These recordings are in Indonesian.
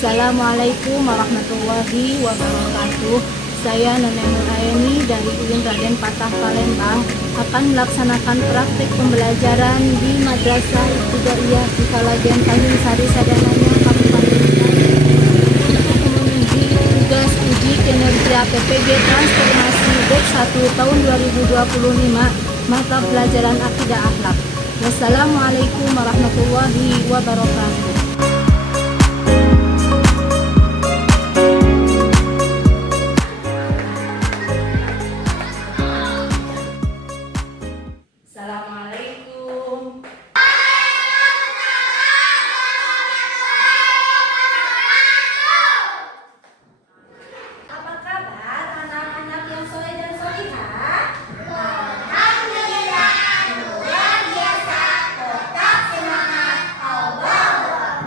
Assalamualaikum warahmatullahi wabarakatuh. Saya Nenek Nuraini dari UIN Raden Patah Palembang akan melaksanakan praktik pembelajaran di Madrasah Ibtidaiyah Kifalagen Tanjung Sari Sadananya Kabupaten untuk memenuhi tugas uji kinerja PPG Transformasi BEP 1 tahun 2025 mata pelajaran Akidah Akhlak. Wassalamualaikum warahmatullahi wabarakatuh. Assalamualaikum. Apa kabar anak-anak yang soleh dan solihah? Alhamdulillah, luar biasa, tetap semangat, Allahu Akbar.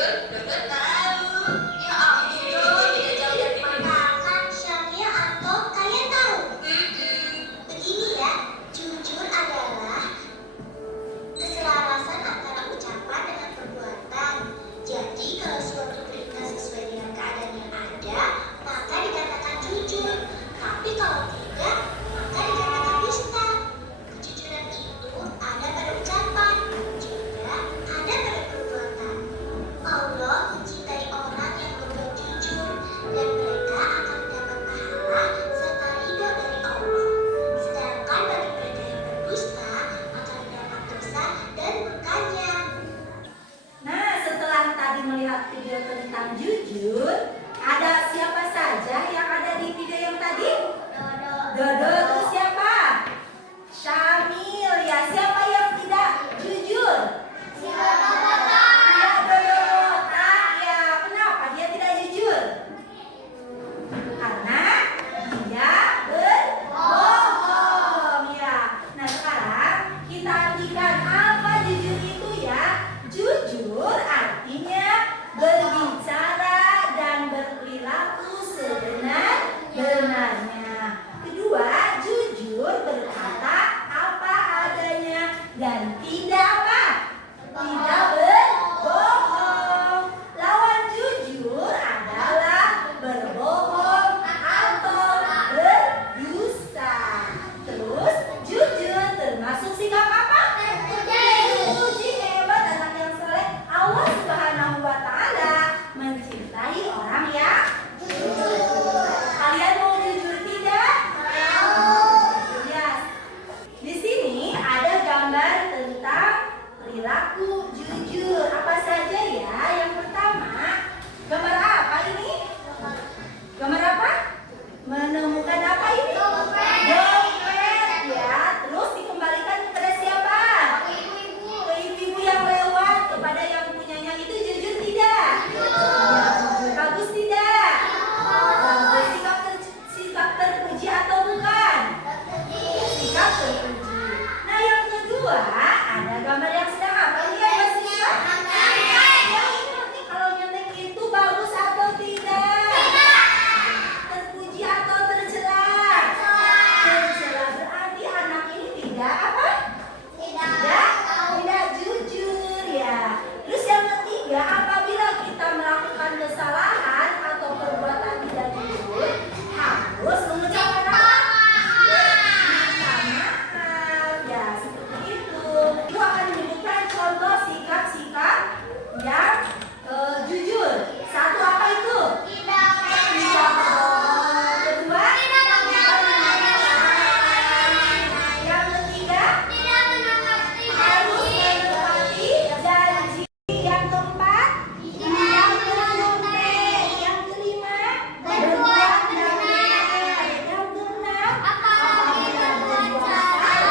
jujur, Dodot tahu. Ya ampun, tidak jauh dari makanan. Syamia atau kalian tahu? Mm-mm. Begini ya, jujur adalah keselarasan antara ucapan dengan perbuatan. Jadi kalau suatu perintah sesuai dengan keadaan yang ada, maka dikatakan jujur. Tapi kalau tidak, maka dikatakan dusta. Kejujuran itu ada pada ucapan, juga ada pada perbuatan. Allah mencintai orang yang berbuat jujur, dan mereka akan mendapat pahala serta ridho dari Allah. Sedangkan bagi mereka yang berdusta akan mendapat dosa dan murkanya. Nah, setelah tadi melihat video tentang jujur, ada siapa saja yang ada di video yang tadi? Dodo itu siapa? Syamil ya. Siapa yang tidak jujur? Ya, Dodo botak ya. Kenapa dia tidak jujur? Karena dia berbohong ya. Nah, sekarang kita artikan apa jujur itu ya. Jujur artinya berbicara dan berperilaku sebenar-benarnya. Kedua, jujur berkata apa adanya dan tidak apa? Tidak berbohong. Lawan jujur adalah berbohong atau berdusta. Terus, jujur termasuk sikap apa? Terpuji, hebat, anak yang soleh. Allah Subhanahu wa Ta'ala mencintai orang yang jujur. Kalian mau jujur tidak? Ya. Di sini ada gambar tentang perilaku jujur. Apa saja ya? Yang pertama, gambar apa ini? Gambar apa? Menemukan apa ini? Dompet ya. Terus dikembalikan kepada siapa? Ke ibu-ibu yang lewat. Kepada yang punyanya itu jujur tidak? Bagus tidak? Bagus. Sikap terpuji atau bukan? Sikap terpuji. Nah, yang kedua ada gambar yang sedang apa ini ya, siswa? Yang ini kalau nyontek itu bagus atau tidak? Terpuji atau tercela? Tercela berarti anak ini tidak apa? Tidak jujur ya. Terus yang ketiga, apabila kita melakukan kesalahan atau perbuatan tidak jujur, harus mengucapkan apa? Minta maaf ya, seperti itu. Itu akan menyebutkan contoh sikap-sikap yang jujur. Satu apa itu? Tidak bohong. Kedua, yang ketiga, harus menepati janji. Yang keempat, tidak menyontek. Yang kelima, berbuat yang benar. Yang keenam, apabila berbuat salah,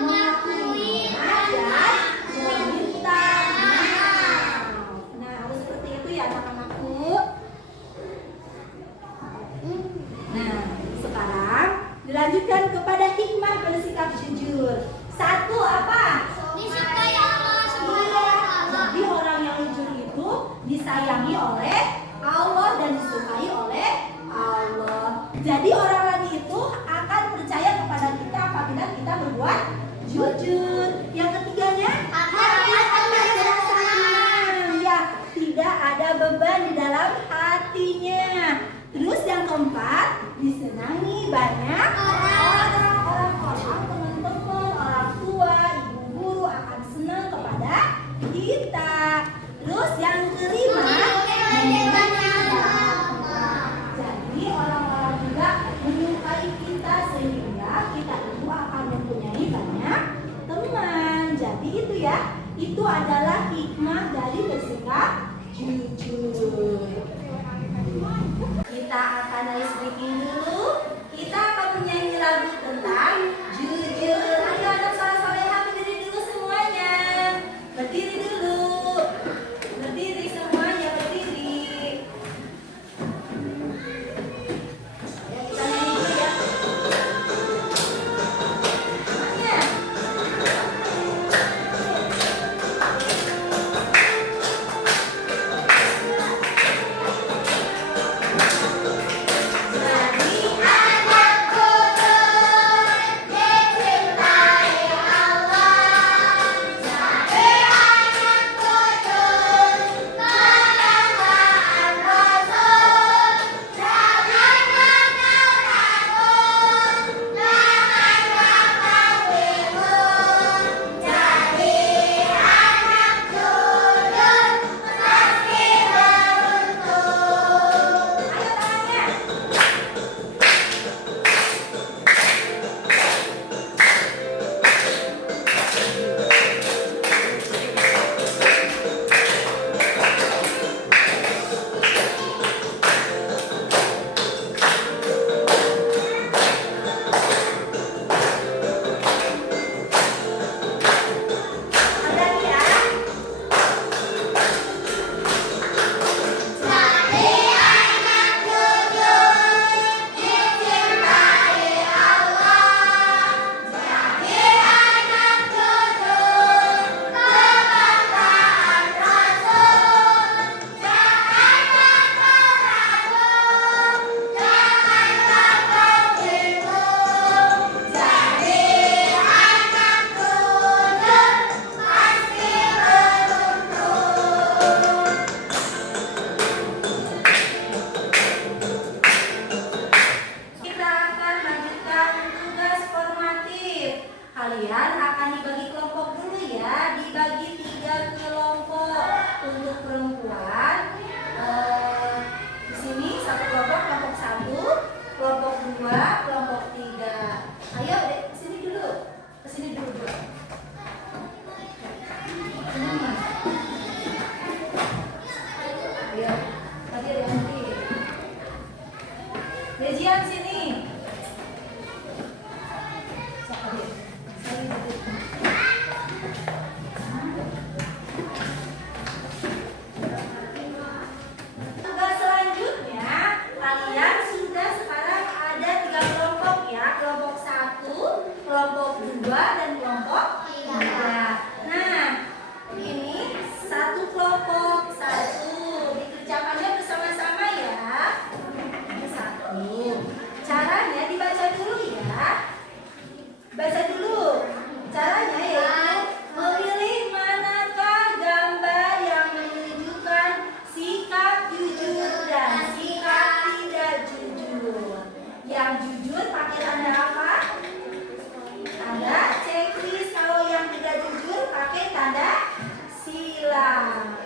mengakui dan meminta maaf. Nah, harus seperti itu ya anak-anakku. Nah, sekarang dilanjutkan kepada hikmah bersikap jujur. Satu apa? Jadi orang yang jujur itu disayangi oleh Allah dan disukai oleh Allah. Jadi orang lain itu akan percaya kepada kita apabila kita berbuat jujur. Yang ketiganya, hati akan senang. Ya, tidak ada beban di dalam hatinya. Terus yang keempat, disenangi banyak orang, teman-teman, orang tua, ibu guru akan senang kepada kita. Terus yang kelima, jadi orang-orang juga menyukai kita sehingga kita itu akan mempunyai banyak teman. Jadi itu ya, itu adalah hikmah dari bersikap jujur. Kita akan ice breaking dulu. Kita akan menyanyi lagu tentang jujur. Ayo anak soleh-soleha berdiri dulu semuanya. Berdiri dulu. Berdiri semuanya, berdiri. Ya, kita nyanyi dulu ya. Semuanya. kebetulan di sini satu kelompok 1, kelompok 2, kelompok 3. Ayo dek, kesini dulu. Kesini dulu. Ayo, tadi ada yang nanti. Rejian sini. Siapa dia? Tugas selanjutnya, kalian sudah sekarang ada 3 kelompok ya. Kelompok 1, kelompok 2, dan kelompok 3. Nah, ini satu kelompok 1. Dikerjakannya bersama-sama ya. Ini 1. Caranya dibaca dulu ya. Baca dulu. Caranya yaitu memilih manakah gambar yang menunjukkan sikap jujur dan sikap tidak jujur. Yang jujur pakai tanda apa? Tanda checklist. Kalau yang tidak jujur pakai tanda silang.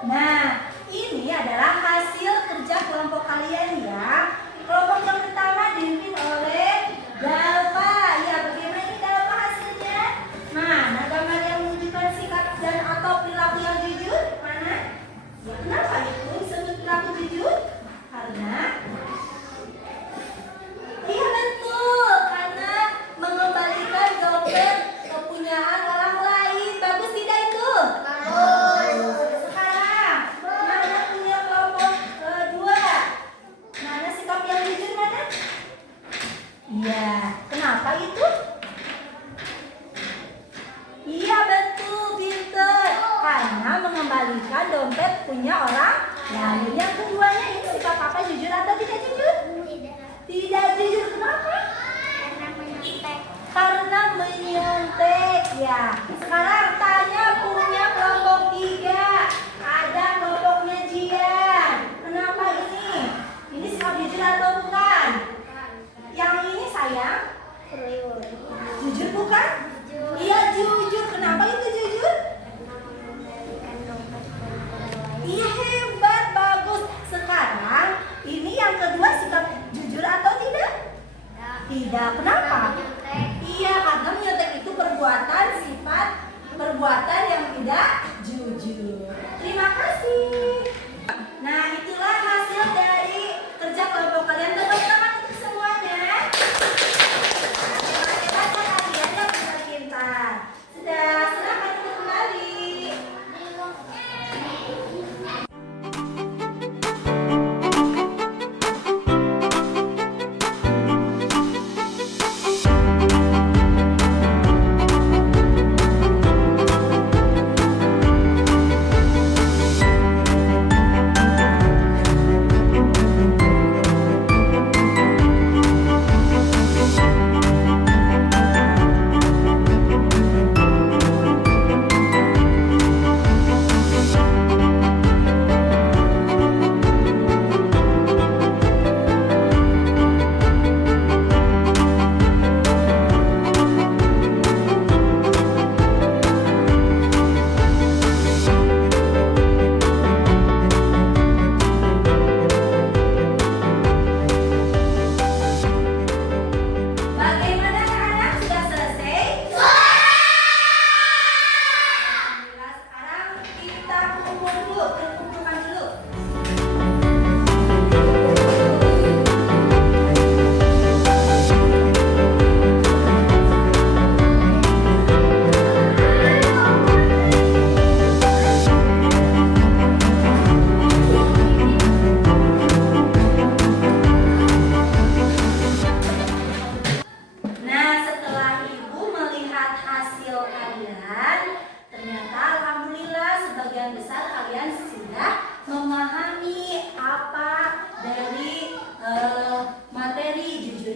Nah, ini adalah hasil kerja kelompok kalian ya. Kelompok yang pertama dipimpin oleh Dalva. Ya, bagaimana ini Dalva hasilnya? Nah, gambar yang menunjukkan sikap dan atau perilaku yang jujur mana? Ya, kenapa itu disebut perilaku jujur? Karena iya betul, karena mengembalikan dompet kepunyaan orang lain. Bagus tidak itu? Bagus. Sekarang mana punya kelompok kedua? Mana sikap yang jujur mana? Iya, kenapa itu? Iya betul, pinter. Karena mengembalikan dompet punya orang lain. Yang keduanya ini sikap apa, jujur atau tidak jujur? Tidak jujur, kenapa? Karena menyontek ya. Sekarang tanya punya kelompok 3. Ada kelompoknya Jian. Kenapa ini? Ini sikap jujur atau bukan? Yang ini sayang? Jujur bukan? Iya jujur. Kenapa itu jujur? Iya hebat, bagus. Sekarang ini yang kedua sikap jujur atau tidak? Tidak. Kenapa? Iya, karena menyontek itu perbuatan sifat perbuatan yang tidak jujur. Terima kasih. Nah, itulah hasil dari kerja kelompok kalian. Tepuk tangan untuk semuanya. Hebat ya kalian yang pintar-pintar. Sudah, silakan untuk kembali.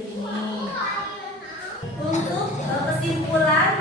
ini. Untuk kesimpulan